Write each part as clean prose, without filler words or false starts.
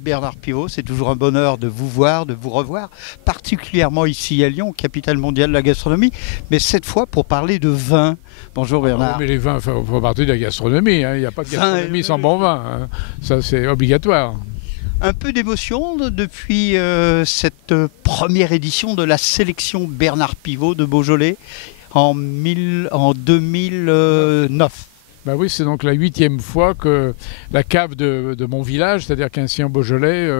Bernard Pivot, c'est toujours un bonheur de vous voir, de vous revoir, particulièrement ici à Lyon, capitale mondiale de la gastronomie, mais cette fois pour parler de vin. Bonjour Bernard. Mais les vins font partie de la gastronomie, hein. Il n'y a pas de gastronomie sans bon vin, hein. Ça c'est obligatoire. Un peu d'émotion depuis cette première édition de la sélection Bernard Pivot de Beaujolais en 2009. Ben oui, c'est donc la 8e fois que la cave de mon village, c'est-à-dire Quincey-en-Beaujolais,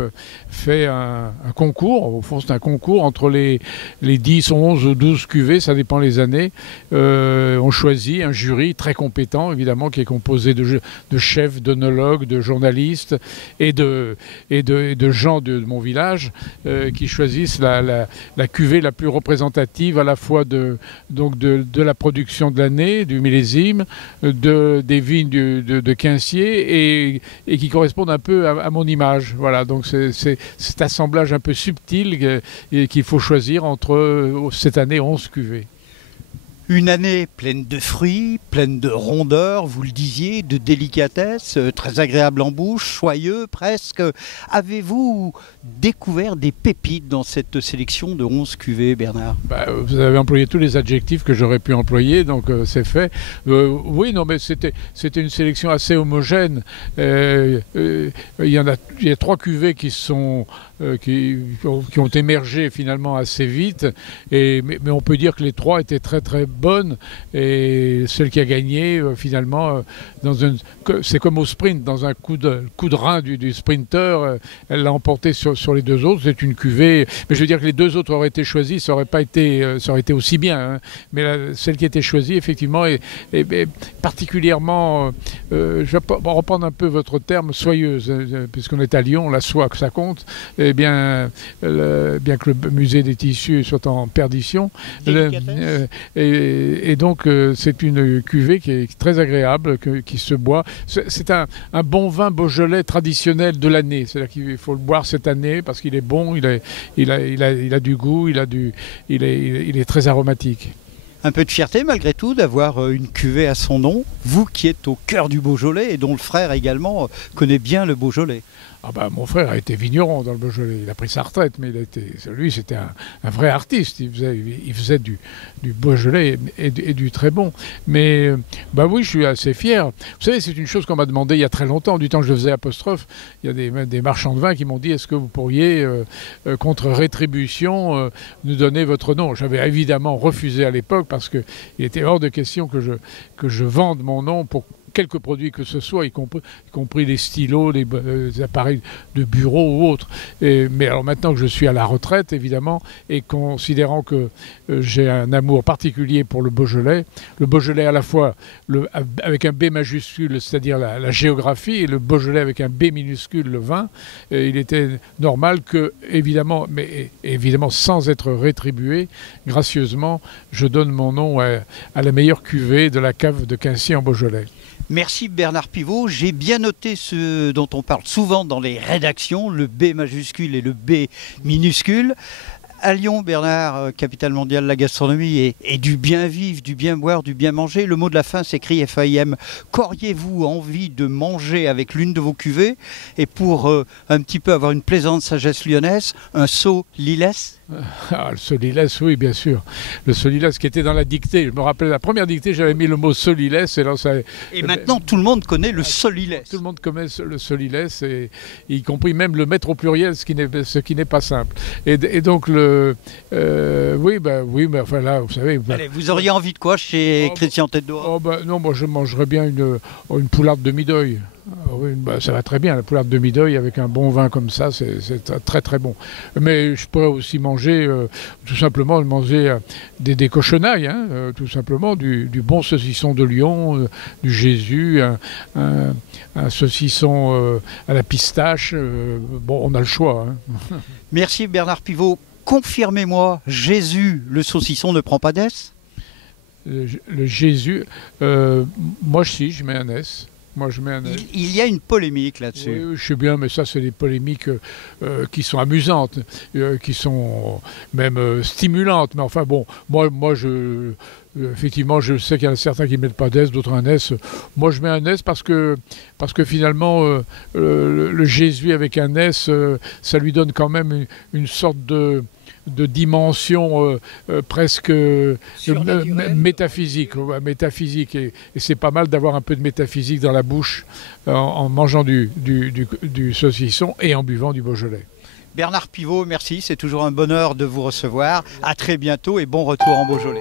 fait un concours. Au fond, c'est un concours entre les 10, 11 ou 12 cuvées, ça dépend les années. On choisit un jury très compétent, évidemment, qui est composé de chefs, d'œnologues, de journalistes et de gens de mon village qui choisissent la cuvée la plus représentative à la fois de la production de l'année, du millésime, des vignes de Quincier et qui correspondent un peu à mon image. Voilà, donc c'est cet assemblage un peu subtil qu'il faut choisir entre cette année 11 cuvées. Une année pleine de fruits, pleine de rondeur, vous le disiez, de délicatesse, très agréable en bouche, soyeux presque. Avez-vous découvert des pépites dans cette sélection de 11 cuvées, Bernard? Vous avez employé tous les adjectifs que j'aurais pu employer, donc c'est fait. Oui, non, mais c'était une sélection assez homogène. Il y a 3 cuvées qui ont émergé finalement assez vite, mais on peut dire que les 3 étaient très très bonne, et celle qui a gagné finalement c'est comme au sprint, dans un coup de rein du sprinter, elle l'a emporté sur les 2 autres. C'est une cuvée, mais je veux dire que les 2 autres auraient été choisis, ça aurait été aussi bien, hein. Mais celle qui a été choisie effectivement est particulièrement, je vais reprendre un peu votre terme, soyeuse, puisqu'on est à Lyon, la soie que ça compte, et bien que le musée des tissus soit en perdition, et donc c'est une cuvée qui est très agréable, qui se boit. C'est un bon vin beaujolais traditionnel de l'année. C'est-à-dire qu'il faut le boire cette année parce qu'il est bon, il a du goût, il est très aromatique. Un peu de fierté malgré tout d'avoir une cuvée à son nom, vous qui êtes au cœur du Beaujolais et dont le frère également connaît bien le Beaujolais. Mon frère a été vigneron dans le Beaujolais, il a pris sa retraite, mais lui c'était un vrai artiste, il faisait du Beaujolais et du très bon. Mais oui, je suis assez fier. Vous savez, c'est une chose qu'on m'a demandé il y a très longtemps, du temps que je faisais Apostrophe. Il y a des marchands de vin qui m'ont dit: est-ce que vous pourriez, contre rétribution, nous donner votre nom? J'avais évidemment refusé à l'époque parce qu'il était hors de question que je vende mon nom pour quelques produits que ce soit, y compris les stylos, les appareils de bureau ou autres. Mais alors maintenant que je suis à la retraite, évidemment, et considérant que j'ai un amour particulier pour le Beaujolais à la fois avec un B majuscule, c'est-à-dire la géographie, et le Beaujolais avec un B minuscule, le vin, il était normal que, évidemment, mais évidemment sans être rétribué, gracieusement, je donne mon nom à la meilleure cuvée de la cave de Quincey en Beaujolais. Merci Bernard Pivot. J'ai bien noté ce dont on parle souvent dans les rédactions, le B majuscule et le B minuscule. À Lyon, Bernard, capitale mondiale de la gastronomie et du bien vivre, du bien boire, du bien manger. Le mot de la fin s'écrit FAIM. Qu'auriez-vous envie de manger avec l'une de vos cuvées? Et pour un petit peu avoir une plaisante sagesse lyonnaise, un saut lilès? Le solilès, oui, bien sûr. Le solilès qui était dans la dictée. Je me rappelle, la première dictée, j'avais mis le mot solilès. Et maintenant, tout le monde connaît le solilès. Tout le monde connaît le solilès, y compris même le mettre au pluriel, ce qui n'est pas simple. Et donc, oui, mais enfin là, vous savez... Allez, vous auriez envie de quoi chez Christian Tête d'Or? Non, moi, je mangerais bien une poularde de Mideuil. Oui, ça va très bien, la poularde de Mideuil avec un bon vin comme ça, c'est très très bon. Mais je pourrais aussi manger, tout simplement, des cochonailles, hein, tout simplement, du bon saucisson de Lyon, du Jésus, un saucisson à la pistache. On a le choix. Hein. Merci Bernard Pivot. Confirmez-moi, Jésus, le saucisson ne prend pas d'S? Le Jésus, moi je mets un S. Moi, je mets il y a une polémique là-dessus. Oui, je sais bien, mais ça, c'est des polémiques qui sont amusantes, qui sont même stimulantes. Mais enfin bon, moi effectivement, je sais qu'il y en a certains qui ne mettent pas d'S, d'autres un S. Moi, je mets un S parce que finalement, le Jésus avec un S, ça lui donne quand même une sorte de dimension presque métaphysique. Métaphysique. Et c'est pas mal d'avoir un peu de métaphysique dans la bouche en mangeant du saucisson et en buvant du Beaujolais. Bernard Pivot, merci, c'est toujours un bonheur de vous recevoir. À très bientôt et bon retour en Beaujolais.